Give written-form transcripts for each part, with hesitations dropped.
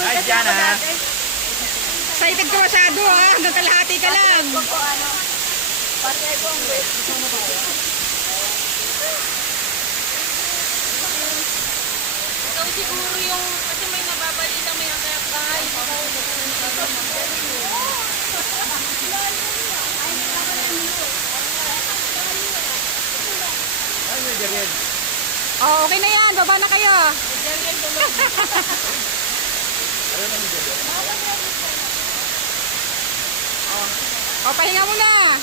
Ay, dyan ha. Excited ka masyado ha. Hanggang kalahati ka lang. Ikaw siguro yung, kasi may nababalita may nakayak bahay. Ay, may dyan. Oh, okay na yan. Baba na kayo. Ano na may dyan? Oh, pahinga muna.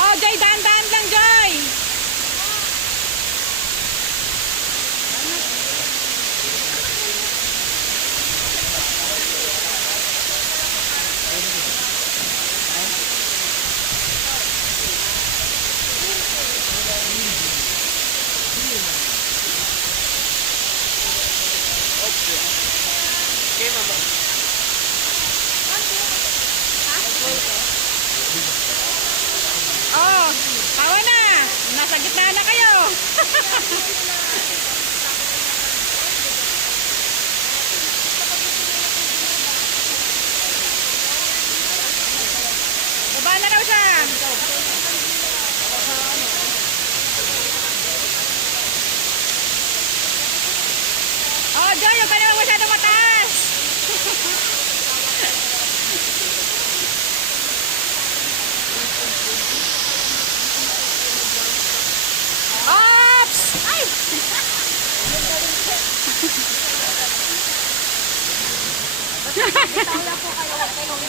Oh, Joy, dahan-dahan lang, Joy. Okay, mama. Oh, tawa na. Nasa gitna na kayo. Baba na raw siya. Oh, Joy, huwag ka naman masyadong mataas. Ops! Ay! Bitaw lang po kayo, huwag kayong